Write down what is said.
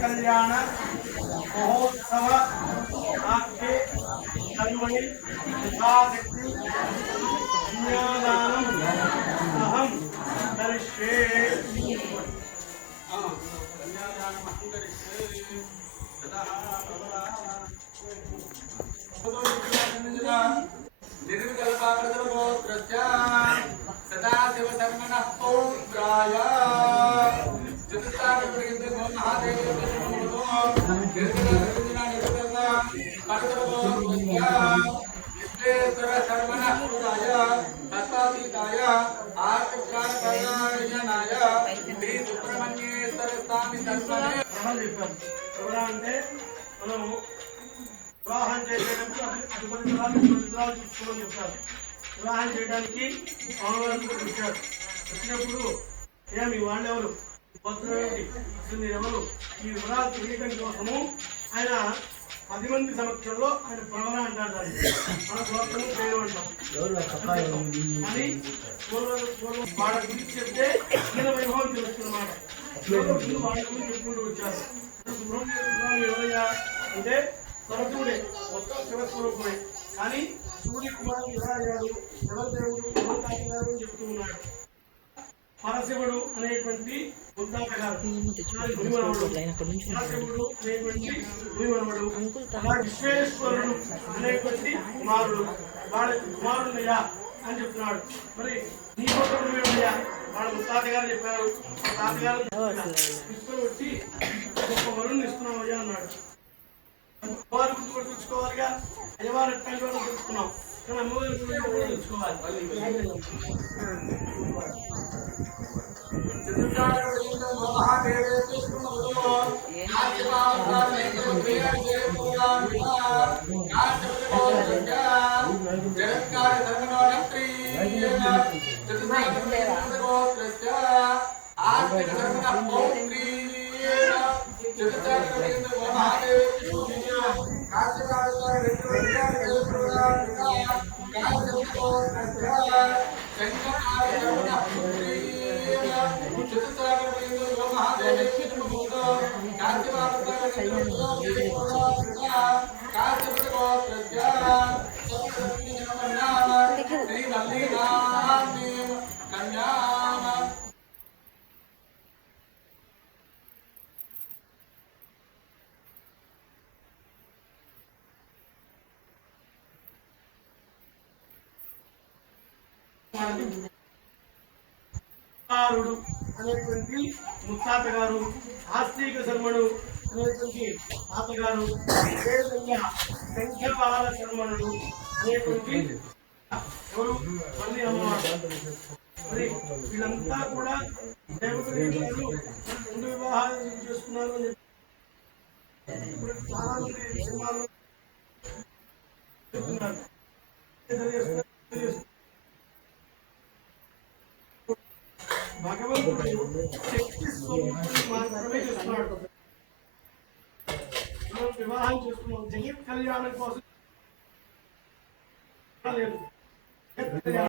कल्याण महोत्सव आपके कर्मणि यथाशक्ति कन्यादानम अहम करिष्ये। कन्यादानम अहम करिष्ये। निर्विकल्पाकृतगोत्रस्य सदाशिवधर्मणः पौत्राय चतुर्थाकृतगो महादेवश्वेश्वरधर्मणः पुराय तत्त्वातीताय आर्तप्राणपरायणाय श्री सुब्रह्मण्येश्वर स्वामी तन्मने అంటే మనం వివాహం చేసేటప్పుడు అధిపతి తీసుకోమని చెప్తారు. వివాహం చేయడానికి స్వామివారికి వచ్చారు. వచ్చినప్పుడు మీ వాళ్ళు ఎవరు భద్రుడు ఎవరు ఈ వివరాలు తెలియడం కోసము ఆయన 10 మంది సమక్షంలో ఆయన ప్రవర అంటారు. దాన్ని మన గోత్రము పేరు అంటాం. కానీ వాళ్ళ గురించి చెప్తే ఈయన వైభవం తెలుస్తుందన్నమాట. వాళ్ళ గురించి చెప్పుకుంటూ వచ్చారు. సుబ్రహ్మణ్య ఎవరయ్యా అంటే సరస్వతుడే, మొత్తం శివస్వరూపమే. కానీ సూర్య కుమారుడు ఎలా అయ్యాడు, ఎవరు దేవుడు, ఎవరు తాతగారు అని చెప్తూ ఉన్నాడు. పరశివుడు అనేటువంటి విశ్వేశ్వరుడు అనేటువంటి కుమారుడు, వాళ్ళ కుమారుడుయ్యా అని చెప్తున్నాడు. మరి నీ కొడుకుయ్యా వాళ్ళ ముత్తాతగారు చెప్పారు. తాతగారు తీసుకొని వచ్చి గొప్ప వరుణ్ణి ఇస్తున్నామయ్యా అన్నాడు. అమ్మవారి గురించి కూడా తెలుసుకోవాలిగా, అయ్యవారు ఎట్లాంటి వాళ్ళు తెలుసుకున్నాం. కానీ అమ్మవారి గురించి కూడా తెలుసుకోవాలి. అనేటువంటి ముత్తాత గారు, ఆస్తిక శర్మడు అనేటువంటి తాతగారు, సంఖ్యపాల శర్మణుడు అనేటువంటి ఎవరు మళ్ళీ అమ్మవారు. మరి వీళ్ళంతా కూడా దేవతలు 2 వివాహాలు చేసుకున్నారు అని చాలా మంది సినిమాలు చెప్తున్నారు. భగవంతుడు శక్తి స్వరూపుని మాత్రమే చేస్తున్నాడు. మనం వివాహం చేసుకున్నాం జగత్ కళ్యాణం కోసం లేదు.